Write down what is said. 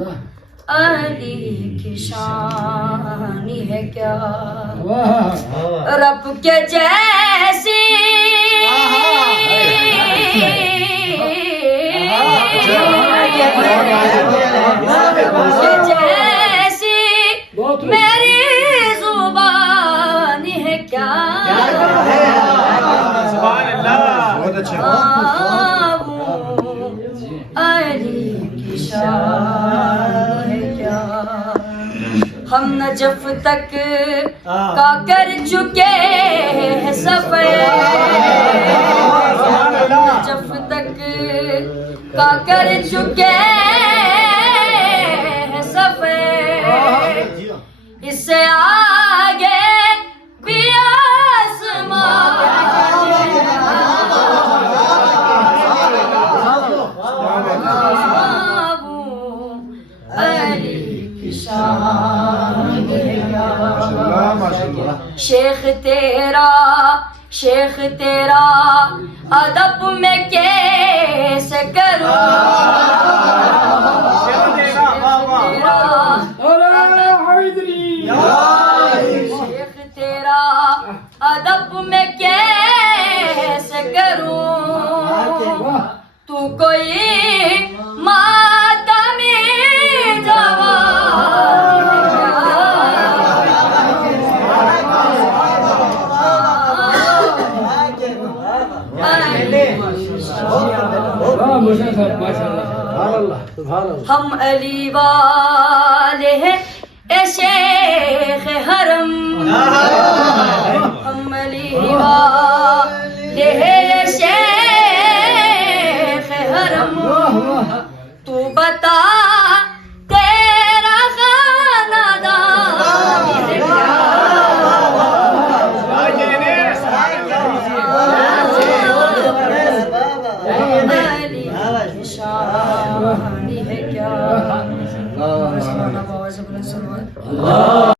علی کی شانی ہے کیا رب کے جیسی میری زبان ہے کیا علی کی شان ہے کیا ہم نجف تک کا کر چکے ہیں سفر نجف تک کا کر چکے ہیں سفر اس سے آگے بھی آسمان شیخ تیرا ادب میں کیسے کروں شیخ تیرا ادب میں کیسے کروں تو کوئی ماتمی ہم علی والے ہیں اے شیخ حرم ہم علی والے ہیں اے شیخ حرم تو بتا تیرا خاندان ہے کیا